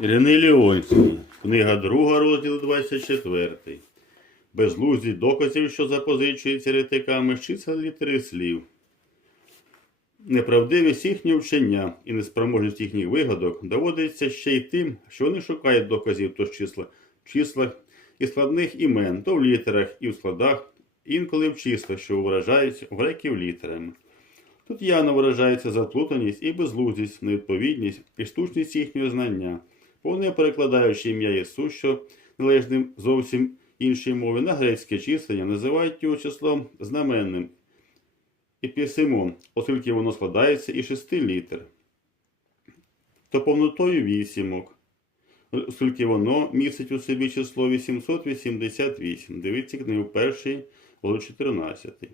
Ірини Леонтьєвої. Книга 2, розділ 24. Безлуздість доказів, що запозичуються ретиками, з чисел літери слів. Неправдивість їхнього вчення і неспроможність їхніх вигадок доводиться ще й тим, що вони шукають доказів то в числах, в числах і складних імен, то в літерах і в складах, інколи в числах, що виражають у греків літерами. Тут явно виражається заплутаність і безлуздість, невідповідність і штучність їхнього знання, вони перекладаючи ім'я Ісус, що належним зовсім іншій мові, на грецьке числення, називають його числом знаменним і пісимом, оскільки воно складається із шести літер, то повнотою вісімок, оскільки воно містить у собі число 888. Дивіться книгу перший, о 14.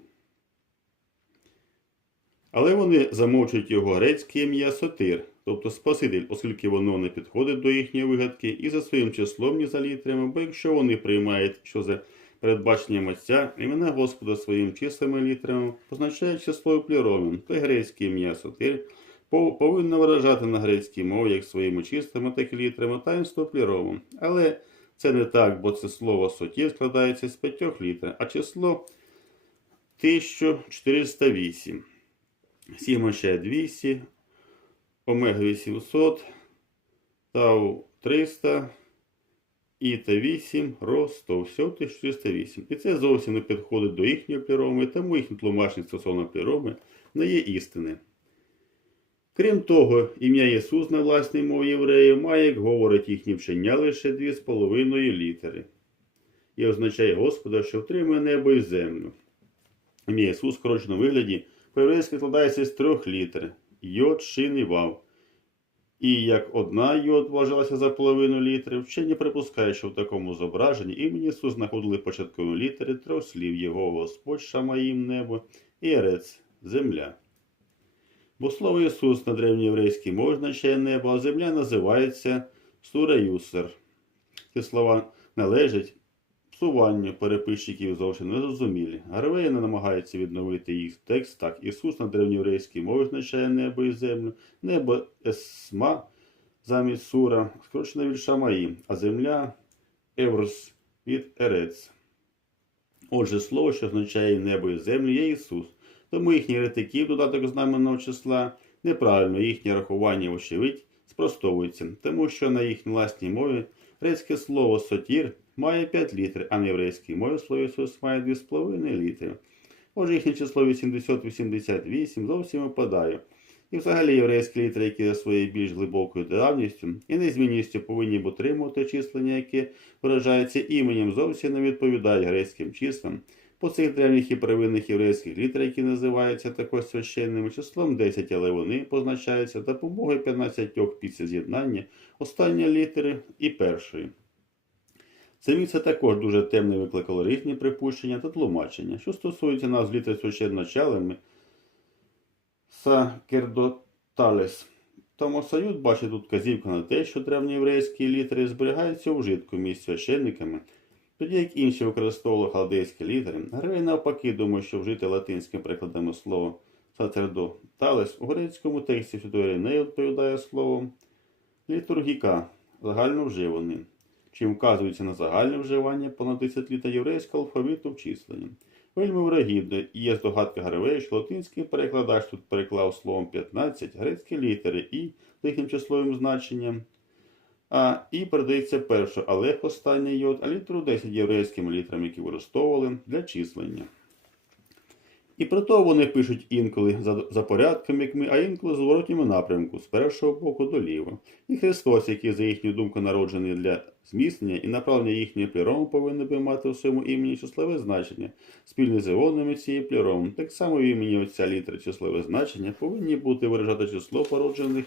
Але вони замовчують його грецьке ім'я Сотир, тобто Спаситель, оскільки воно не підходить до їхньої вигадки і за своїм числом, ні за літерами, бо якщо вони приймають, що за передбаченням Отця, імена Господа своїм числами літерами позначає число пліромін, й грецьке ім'я Сотир повинно виражати на грецькій мові як своїми числами, так і літерами таїнство пліромом. Але це не так, бо це слово сотір складається з п'ятьох літер, а число 1408. Сігма ще 200, омега 800, тау 300, іта 8, ро 100, всього 1408. І це зовсім не підходить до їхньої пліроми, тому їхні тлумачні стосовно пліроми не є істини. Крім того, ім'я Ісус на власній мові євреїв має, як говорить їхнє вчення, лише дві з половиною літери. І означає Господа, що втримує небо і землю. Ім'я Ісус в скороченому вигляді по-єврейськи складається з трьох літер йод, шин і як одна йод вважалася за половину літери, вчені припускають, що в такому зображенні імені Ісус знаходили початкові літери трьох слів Його Господь, Шамаїм, небо і Ерець земля. Бо слово Ісус на древньоєврейській мові означає небо, а земля називається Сураюсер. Ці слова належать псуванню переписчиків зовсім незрозумілі. Гарвейна намагається відновити їх текст так. Ісус на древньоєврейській мові означає небо і землю, небо Есма замість Сура, скорочена від Шамаї, а земля Еврос від Ерец. Отже, слово, що означає небо і землю, є Ісус. Тому їхні еретики в додаток знаменного числа неправильно їхнє рахування, вочевидь, спростовується, тому що на їхній власній мові грецьке слово сотір має 5 літр, а на єврейській мові слово Ісус має 2,5 літри. Отже, їхнє число 80-88 зовсім випадає. І взагалі єврейські літери, які за своєю більш глибокою давністю і незмінністю повинні б отримувати числення, яке виражається іменем, зовсім не відповідають грецьким числам. По цих древніх і первинних єврейських літер, які називаються також священними числом 10, але вони позначаються допомогою 15 після з'єднання останньої літери і першої. Це місце також дуже темне викликало різні припущення та тлумачення. Що стосується назв літер священначалами Сакердоталес, то Мосаюд бачить тут казівку на те, що древньоєврейські літери зберігаються у вжитку між священниками, тоді як інші використовували халдейські літери. Грей навпаки думає, що вжити латинським прикладами слово сацердоталес у грецькому тексті Святої не відповідає словом літургіка, загально вживаний чим вказується на загальне вживання понад 10 літа єврейського алфавіту в численні. Вельми вирогідно і є здогадка Гравея, що латинський перекладач тут переклав словом 15 грецькі літери і їхнім числовим значенням. А і передається перше, але останній йод, а літеру 10 єврейськими літерами, які використовували для числення. І про то вони пишуть інколи за, за порядком, як ми, а інколи з зворотніми напрямку, з першого боку до лівого. І Христос, який, за їхню думку, народжений для зміцнення і направлення їхньої плірому, повинен би мати у своєму імені числове значення, спільне з іонами цієї пліроми. Так само в імені отця літери числове значення повинні бути виражати число породжених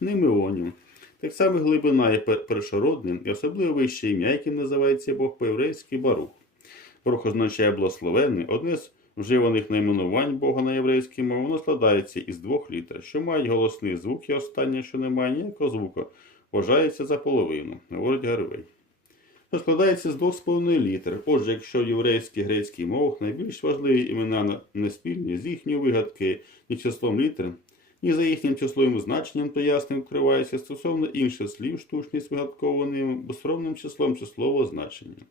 ним іонів. Так само глибина є першородним і особливо вище ім'я, яким називається Бог по-єврейськи Барух. Барух означає благословенний, одне з вживаних найменувань Бога на єврейській мові, воно складається із двох літер, що мають голосний звук і останнє, що не має ніякого звука, вважається за половину, говорить Гарвей. Що складається з двох з половиною літер. Отже, якщо в єврейській грецькій мовах найбільш важливі імена не спільні з їхньої вигадки і числом літер, і за їхнім числовим значенням то ясним вкривається стосовно інших слів, штучність вигадкованими безсромним числом числового значення.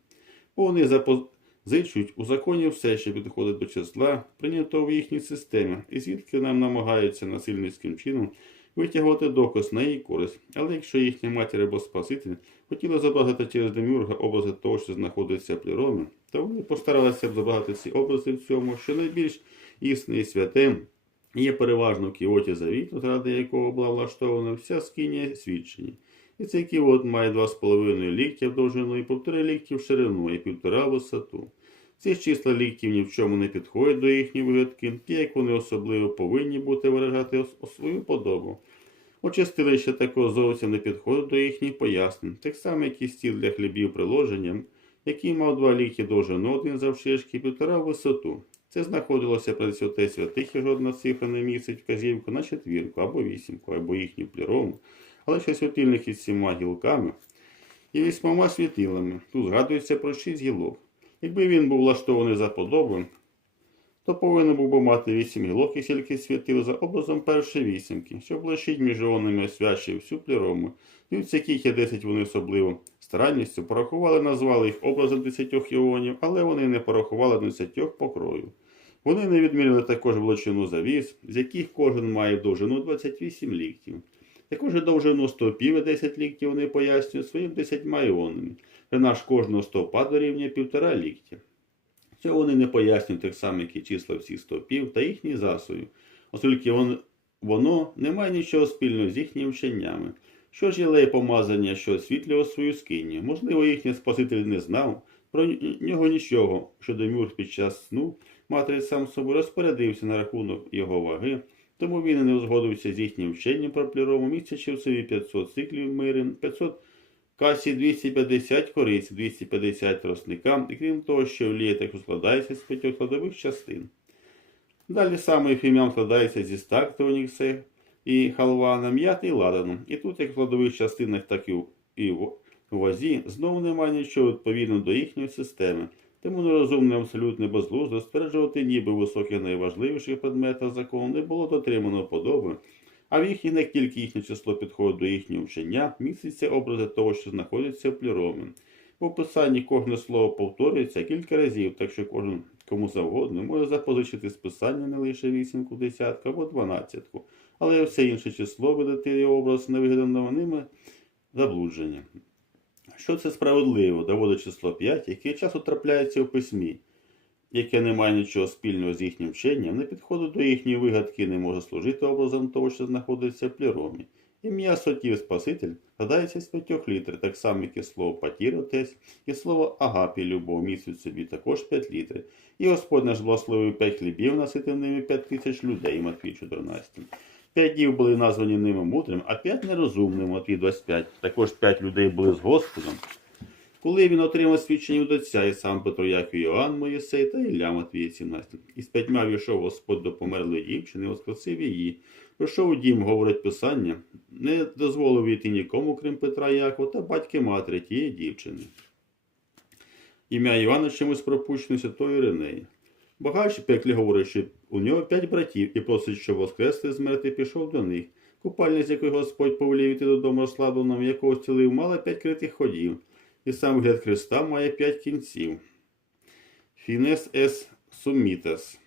Бо вони запозичують у законі все, що підходить до числа, прийнятого в їхній системі, і звідки нам намагаються насильницьким чином витягувати доказ на її користь. Але якщо їхня матір або спаситель хотіли зобразити через демюрга образи того, що знаходиться в пліромі, то вони постаралися б зобразити ці образи в цьому, що найбільш існе і святе, є переважно в кіоті завіту, заради якого була влаштована вся скинія свідчення. І цей кіот має 2,5 ліктя в довжину і 1,5 лікті в ширину і 1,5 висоту. Ці числа ліктів ні в чому не підходять до їхньої вигадки, ті, як вони особливо повинні бути виражати свою подобу. Очистилище такого зовсім не підходить до їхніх пояснень, так само, як і стіл для хлібів приложенням, який мав два лікті довжину, один завширшки і півтора висоту. Це знаходилося при святе святих і жодна цифра не містить вказівку на четвірку або вісімку, або їхню плірому, але ще світильник із сіма гілками і вісьмома світилами. Тут згадується про шість гілок. Якби він був влаштований за подобою, то повинен був би мати вісім гілок і стільки світил за образом першої вісімки, щоб лишить між іонами освячує всю плірому. І в яких є 10 вони особливо старанністю порахували, назвали їх образом 10 іонів, але вони не порахували 10 покрою. Вони не відміряли також величину завіс, з яких кожен має довжину 28 ліктів. Також довжину стовпів і 10 ліктів вони пояснюють своїм 10 іонами. Длина ж кожного стовпа дорівнює 1,5 ліктя. Цього вони не пояснюють так само, і числа всіх стовпів та їхні засоби, оскільки вон- воно не має нічого спільного з їхніми вченнями. Що ж єлеє помазання, що освітлював свою скиню? Можливо, їхній спаситель не знав про нього нічого, що Демюр під час сну матері сам собою розпорядився на рахунок його ваги, тому він і не узгодився з їхнім вченням про плірому, містячи собі 500 циклів мирин, 500 касі 250 кориць, 250 росника, і крім того, що вліє також складається з п'ятьох складових частин. Далі саме ефім'ям складається зі стактоніксе і халвана, м'ят і ладаном. І тут, як в складових частинах, так і в, вазі, знову немає нічого відповідно до їхньої системи. Тому нерозумно абсолютно безглуздо стверджувати, ніби високих найважливіших предметах закону не було дотримано подоби, а в їхніх не тільки їхнє число підходить до їхнього вчення, міститься образи того, що знаходиться в пліромі. В описанні кожне слово повторюється кілька разів, так що кожен кому завгодно може запозичити з писання не лише вісімку, десятку або дванадцятку, але все інше число видати і образ невигаданого ними заблудження. Що це справедливо, доводить число 5, яке часто трапляється у письмі, яке не має нічого спільного з їхнім вченням, не підходить до їхньої вигадки, не може служити образом того, що знаходиться в пліромі. Ім'я сотів Спаситель складається з п'ятьох літр, так само, як і слово патір отець, і слово агапі любов містить собі також 5 літрів. І Господь наш благословив 5 хлібів, наситив ними 5 тисяч людей, Матвій 14. П'ять днів були названі ними мудрим, а п'ять нерозумним, Матвій 25. Також п'ять людей були з Господом. Коли він отримав свідчення від Отця і сам Петро, як і Йоанн Моїсей та Ілля Матвія 17. І з п'ятьма війшов Господь до померлої дівчини, воскресив її. Прийшов у дім, говорить Писання, не дозволив війти нікому, крім Петра Якова та батьки матері тієї дівчини. Ім'я Івана чимось пропущено святої Іринеї. Багач пеклі говорить, що у нього п'ять братів і просить, щоб воскресли з мертвих пішов до них. Купальня, з якої Господь повелів іти додому розслабленому, якого зцілив, мала п'ять критих ходів, і сам вигляд Христа має п'ять кінців. Фінес ес сумітес.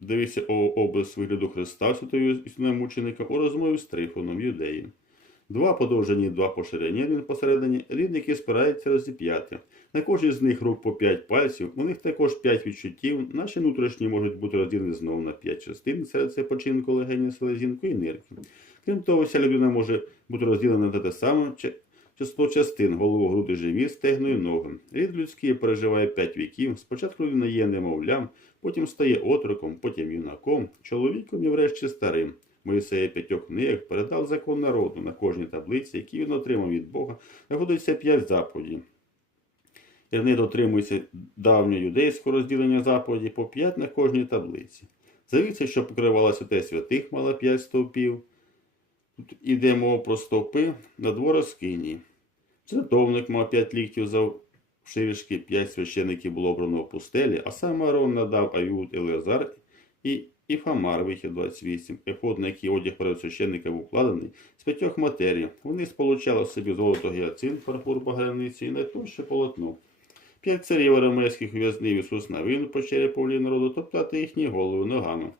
Дивися образ вигляду Христа, святою істинного мученика, у розмові з Трифоном юдеї. Два подовжені, два поширені, один посередині, рід, який спирається розіп'яти. На кожній з них рук по п'ять пальців, у них також п'ять відчуттів. Наші внутрішні можуть бути розділені знову на п'ять частин, серед це починку легені, селезінку і нирки. Крім того, вся людина може бути розділена на те саме число частин голову, груди, живіт, стегно і ноги. Рід людський переживає п'ять віків. Спочатку людина є немовлям, потім стає отроком, потім юнаком, чоловіком і врешті старим. Моїсея п'ятьох книг передав закон народу на кожній таблиці, які він отримав від Бога, знаходиться п'ять заповідей. І вони дотримуються давнього юдейського розділення заповіді по п'ять на кожній таблиці. Завіця, що покривала святе святих, мала п'ять стовпів. Тут іде мова про стовпи на двору скині. Жертовник мав п'ять ліктів завширшки, п'ять священиків було обрано в пустелі, а сам Арон надав Аюд Елеазар і і Фамар, вихід 28, ефод, на який одяг пересвященника був вкладений, з п'ятьох матерій. Вони сполучали собі золото гіацинт, фарфор багряниці і найтонше полотно. П'ять царів арамейських ув'язнив Ісус на вину по череповлі народу, топтати їхні голови ногами.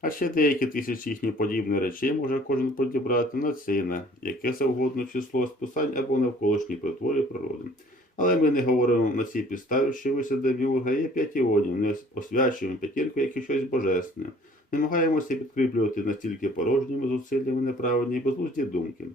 А ще деякі тисячі їхніх подібних речей може кожен подібрати на сина, яке завгодно число списань або навколишній притворі природи. Але ми не говоримо на цій підставі, що висадимо в гає п'ятіодів, не освячуємо п'ятірку як і щось божественне. Намагаємося підкріплювати настільки порожніми зусиллями неправедні і безглузді думки.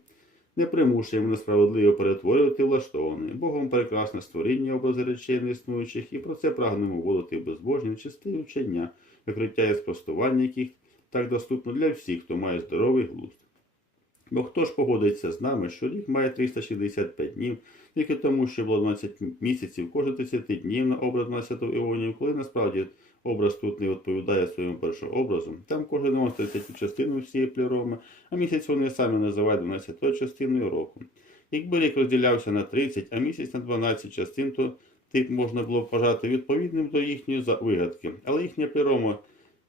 Не примушуємо несправедливо перетворювати влаштоване, Богом прекрасне створіння образи речей неіснуючих, і про це прагнемо вводити безбожні чисті вчення, викриття і спростування яких так доступно для всіх, хто має здоровий глузд. Бо хто ж погодиться з нами, що рік має 365 днів, тільки тому, що було 12 місяців, кожен 30 днів на образ 12 іонів, коли насправді образ тут не відповідає своєму першообразу, там кожен номер 30 частину всієї пліроми, а місяць вони самі називають 12 частиною року. Якби рік розділявся на 30, а місяць на 12 частин, то тип можна було вважати відповідним до їхньої вигадки, але їхня плірома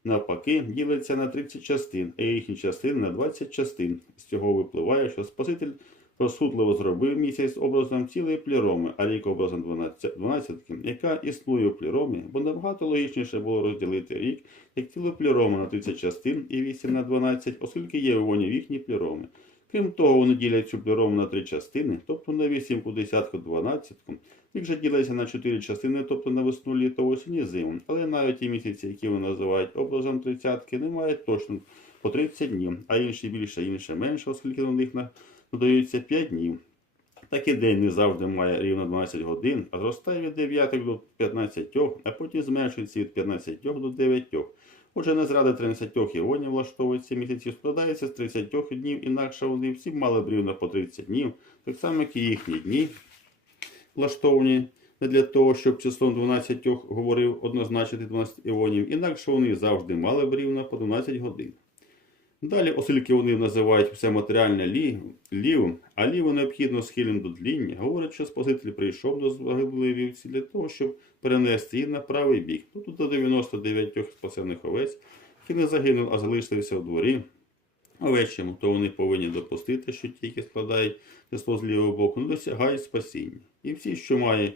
навпаки ділиться на 30 частин, а їхні частини на 20 частин. З цього випливає, що Спаситель розсудливо зробив місяць образом цілої пліроми, а рік образом 12, 12 яка існує у пліромі, бо набагато логічніше було розділити рік як цілу плірому на 30 частин і 8 на 12, оскільки є воні їхні пліроми. Крім того, вони ділять цю плірому на три частини, тобто на 8 у десятку 12. Їх же діляться на 4 частини, тобто на весну, літо, осінь і зиму. Але навіть ті місяці, які вони називають образом тридцятки, не мають точно по 30 днів, а інші більше, інші менше, оскільки на них на- додаються 5 днів. Такий день не завжди має рівно 12 годин, а зростає від 9 до 15, а потім зменшується від 15 до 9. Отже, не зради 13 іонів влаштовується місяці, складається з 30 днів, інакше вони всі мали б рівно по 30 днів, так само, як і їхні дні влаштовані не для того, щоб числом 12 говорив однозначити 12 іонів, інакше вони завжди мали б рівно по 12 годин. Далі, оскільки вони називають все матеріальне лі, лівом, а ліво необхідно схилим до дління, говорять, що Спаситель прийшов до загиблої вівці для того, щоб перенести її на правий бік. Ну, Тут до 99 спасених овець, які не загинули, а залишилися у дворі. Овечому, то вони повинні допустити, що ті, які складають число з лівого боку, не досягають спасіння. І всі, що має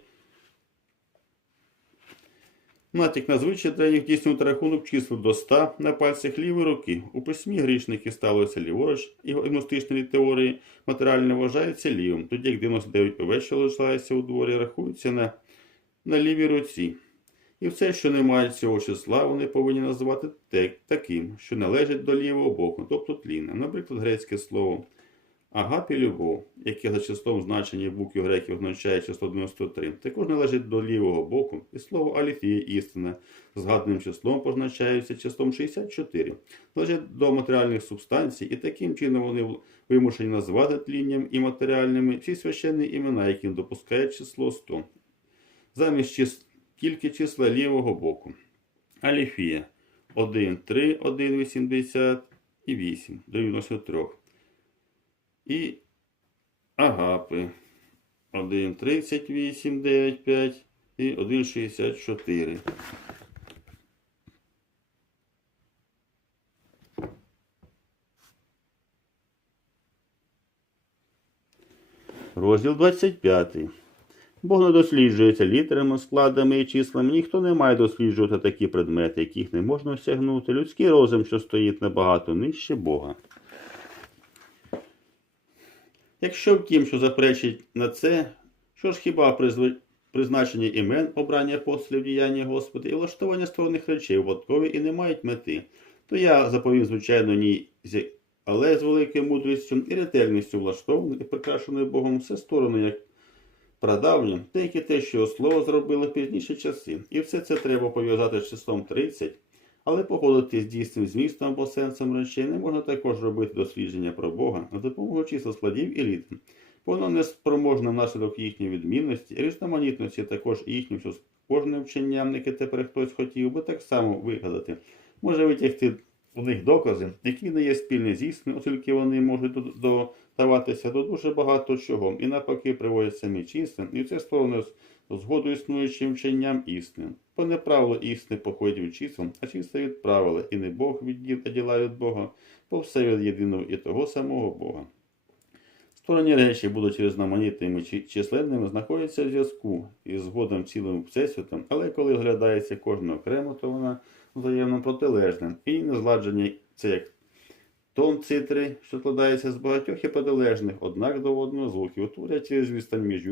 Натяк на звичай древніх дійснювати рахунок чисел до 100 на пальцях лівої руки. У письмі грішники ставилися ліворуч, і в агностичній теорії матеріально вважається лівим, тоді як 99 овець, лишається у дворі, рахуються на, на лівій руці. І все, що не має цього числа, вони повинні називати таким, що належить до лівого боку, тобто тлінне. Наприклад, грецьке слово агапі любов, яке за числом значення букв греків означає число 93, також належить до лівого боку, і слово аліфія істина згаданим числом позначається числом 64, належить до матеріальних субстанцій, і таким чином вони вимушені назвати тлінням і матеріальними всі священні імена, яким допускають число 100. Замість чис... тільки числа лівого боку. Аліфія 1, 3, 1, 80 і 8 до 93. І агапи 1, 38, 9, 5 і 1, 64. Розділ 25. Бог не досліджується літерами, складами і числами. Ніхто не має досліджувати такі предмети, яких не можна осягнути. Людський розум, що стоїть набагато нижче Бога. Якщо втім, що заперечить на це, що ж хіба призначення імен, обрання апостолів діяння Господа і влаштування створених речей випадкові і не мають мети, то я заповім, звичайно, ні, але з великою мудрістю і ретельністю влаштованою і прикрашеною Богом все сторони, як прадавнє, деякі те, що його слово зробили пізніші часи. І все це треба пов'язати з числом 30, але погодити з дійсним змістом або сенсом речей не можна також робити дослідження про Бога за допомогою чисел складів і літер. Воно не спроможне внаслідок їхньої відмінності, різноманітності також їхнім кожним вченням, яке тепер хтось хотів би так само вигадати, може витягти у них докази, які не є спільні з істиною, оскільки вони можуть додаватися до дуже багато чого, і навпаки приводять самі числа, і це створено згоду існуючим вченням істини. Бо не правило істини походить від чисел, а чисто від правила, і не Бог від діл, а діла від Бога, бо все від єдиного і того самого Бога. Створені речі, будучи різноманітними чи численними, знаходяться в зв'язку із згодом цілим всесвітом, але коли зглядається кожна окремо, то вона взаємно протилежна. І незладження це як тон цитри, що складається з багатьох і протилежних, однак до одного звуків, утворять через відстань між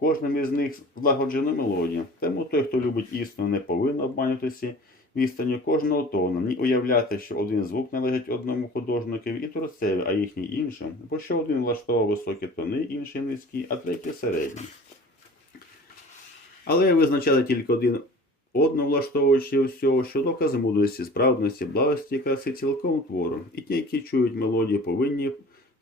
кожним із них злагоджену мелодію. Тому той, хто любить істину, не повинен обманюватися відстанню кожного тону, ні уявляти, що один звук належить одному художникові і творцеві, а їхній іншим, бо що один влаштовував високі тони, інший низькі, а третій середні. Але визначали тільки один одного влаштовуючи всього, що доказ мудрості, справдності, благості краси цілком твору. І ті, які чують мелодію, повинні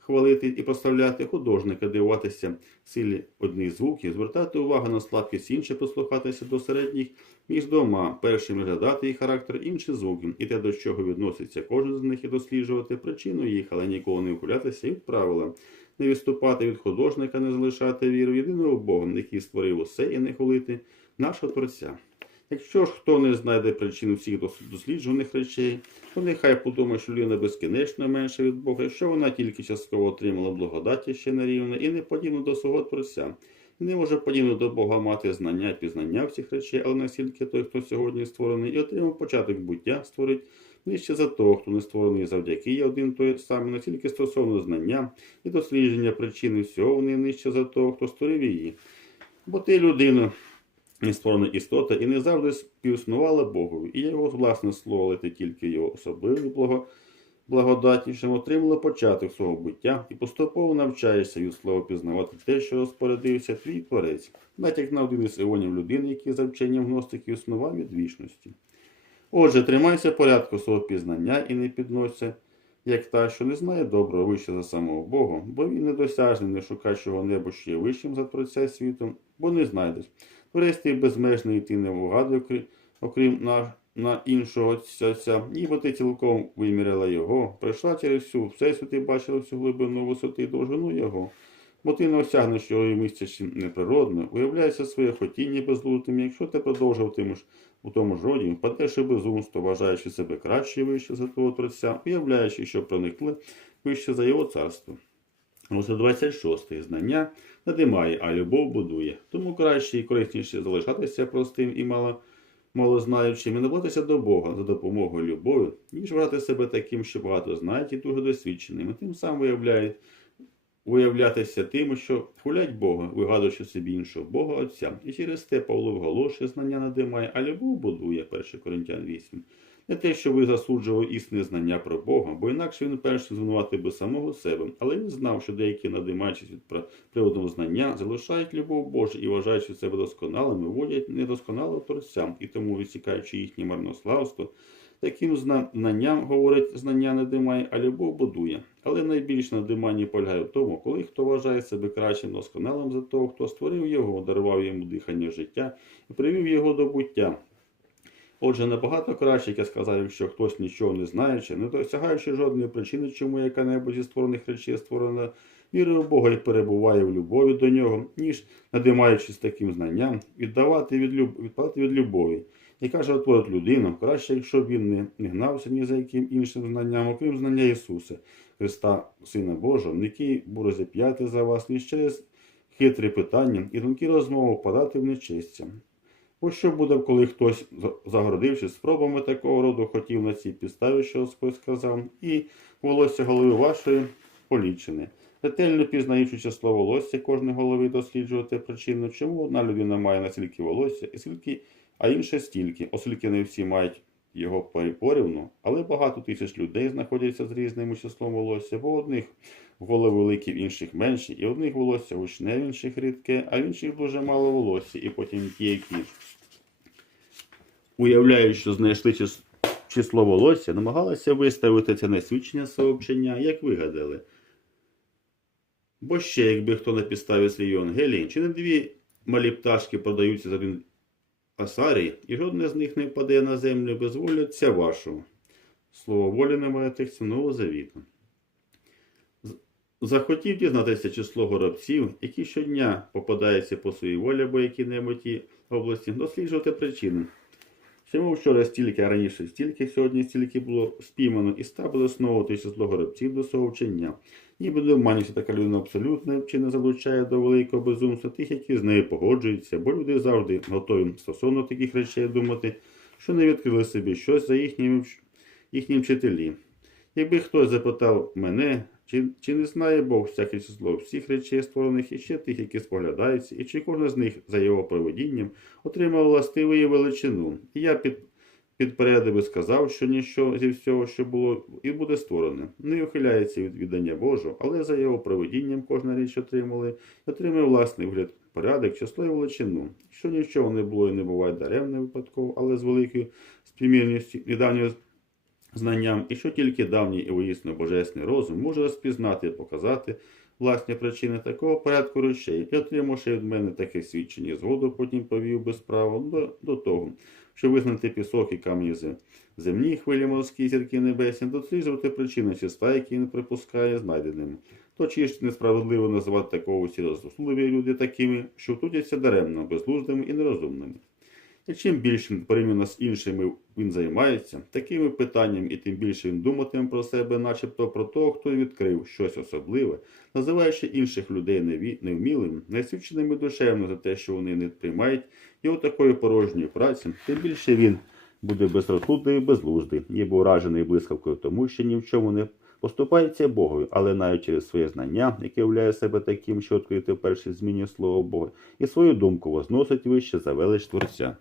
хвалити і прославляти художника, дивуватися силі одних звуків, звертати увагу на слабкість інших, прислухатися до середніх між двома, першим розглядати їх характер, інші звуки, і те, до чого відноситься кожен з них, і досліджувати причину їх, але ніколи не ухилятися від правила, не відступати від художника, не залишати віру єдиного Бога, який створив усе, і не хулити нашого Творця. Якщо ж хто не знайде причин всіх дос- досліджуваних речей, то нехай подумає, що людина безкінечно менше від Бога, що вона тільки частково отримала благодаті ще не рівне і не подібна до свого Творця. Не може подібно до Бога мати знання і пізнання всіх речей, але настільки той, хто сьогодні створений, і отримав початок буття, створить нижче за того, хто не створений завдяки є один той самий, настільки стосовно знання і дослідження причини всього, вони нижче за того, хто створив її. Бо ти людина, не створена істота і не завжди співіснувала Богові, і його власне слово, але тільки його особливий благо, благодатнішим отримала початок свого буття і поступово навчаєшся від слова пізнавати те, що розпорядився твій творець, натяк на один із іонів людини, який за вченням гностиків існував від вічності. Отже, тримайся порядку свого пізнання і не підносься, як та, що не знає доброго вище за самого Бога, бо він недосяжний, не шукай чого-небудь, що є вищим за Творця світу, бо не знайдеш. Творець ти безмежний, і не вгадує, окрім, на, на іншого ніби ти цілком виміряла його, пройшла через всю всесвіт і бачила всю глибину висоти і довжину його. Бо ти не осягнеш його і місця неприродно, уявляється своє хотіння безлутим, якщо ти продовжуватимеш у тому ж роді, впадеш і безумство, вважаючи себе краще і вище за твого Творця, уявляючи, що проникли вище за його царство. Ось 26 знання надимає, а любов будує. Тому краще і корисніше залишатися простим і мало, малознаючим і наблатися до Бога за допомогою любові, ніж вважати себе таким, що багато знають і дуже досвідченим, і тим самим виявляють виявлятися тим, що хулять Бога, вигадуючи собі іншого Бога Отця. І через те Павло вголошує знання надимає, а любов будує 1 Коринтян 8. Не те, що ви засуджували істинне знання про Бога, бо інакше він перше звинуватив би самого себе, але він знав, що деякі, надимаючись від приводу знання, залишають любов Божу і вважаючи себе досконалими, вводять недосконалого Творця, і тому, відсікаючи їхнє марнославство, таким знанням, говорить, знання надимає, а любов будує. Але найбільш надимання полягає в тому, коли хто вважає себе кращим досконалим за того, хто створив його, дарував йому дихання життя і привів його до буття. Отже, набагато краще, як я сказав, якщо хтось нічого не знаючи, не досягаючи жодної причини, чому яка-небудь зі створених речей створена, вірує в Бога і перебуває в любові до нього, ніж, надимаючись таким знанням, віддавати від, люб... відпадати від любові. Яка ж отворить людину, краще, якщо він не, не гнався ні за яким іншим знанням, окрім знання Ісуса, Христа, Сина Божого, який був розіп'ятий за вас, ніж через хитрі питання і тонкі розмови впадати в нечестя. Ось що буде, коли хтось, за- загородившись спробами такого роду, хотів на цій підставі, що Господь сказав, і волосся голови вашої полічене. Ретельно пізнаючи число волосся кожної голови досліджувати причину, чому одна людина має настільки волосся, і скільки, а інша стільки, оскільки не всі мають його порівну, але багато тисяч людей знаходяться з різним числом волосся, бо одних голови великі, в інших менші, і одних волосся гучне, в інших рідке, а в інших дуже мало волосся, і потім ті, які уявляють, що знайшли число волосся, намагалися виставити це на свідчення свого як вигадали. Бо ще, якби хто на підставі своєї Євангелії, чи не дві малі пташки продаються за асарій, і жодне з них не впаде на землю без волі Отця вашого. Слово волі немає тексту Нового Завіту. Захотів дізнатися число горобців, які щодня попадаються по своїй волі або які-небудь області, досліджувати причини. Чому вчора стільки, а раніше стільки, сьогодні стільки було спіймано і ставили основуватися злогоробців до свого вчення. Ніби не обманюється така людина абсолютно чи не залучає до великого безумства тих, які з нею погоджуються, бо люди завжди готові стосовно таких речей думати, що не відкрили собі щось за їхніми, їхні вчителі. Якби хтось запитав мене, чи, чи не знає Бог всяке число всіх речей створених і ще тих, які споглядаються, і чи кожна з них за його проведінням отримав властиву її величину, і я під, підпередив і сказав, що ніщо зі всього, що було і буде створене, не ухиляється від віддання Божого, але за його проведінням кожна річ отримали, і отримує власний вигляд, порядок, число і величину, що нічого не було і не буває даремне випадково, але з великою співмірністю і давньою знанням, і що тільки давній і воїсно божественний розум може розпізнати і показати власні причини такого порядку речей, і отримавши від мене таке свідчення згоду, потім повів без права до, до того, щоб визнати пісок і камні земні хвилі морські зірки небесні, досліджувати причини числа, які не припускає знайденим. То чи ж несправедливо називати такого усі розсудливі люди такими, що втутяться даремно, безглуздими і нерозумними. І чим більше порівняно з іншими він займається такими питаннями, і тим більше він думатиме про себе, начебто про того, хто відкрив щось особливе, називаючи інших людей невмілими, несвідченими душевно за те, що вони не приймають його такої порожньої праці, тим більше він буде безрозсудний і безглуздий, ніби уражений блискавкою тому, що ні в чому не поступається Богові, але навіть через своє знання, яке являє себе таким, що відкрите вперше змінює слово Бога, і свою думку возносить вище за велич Творця.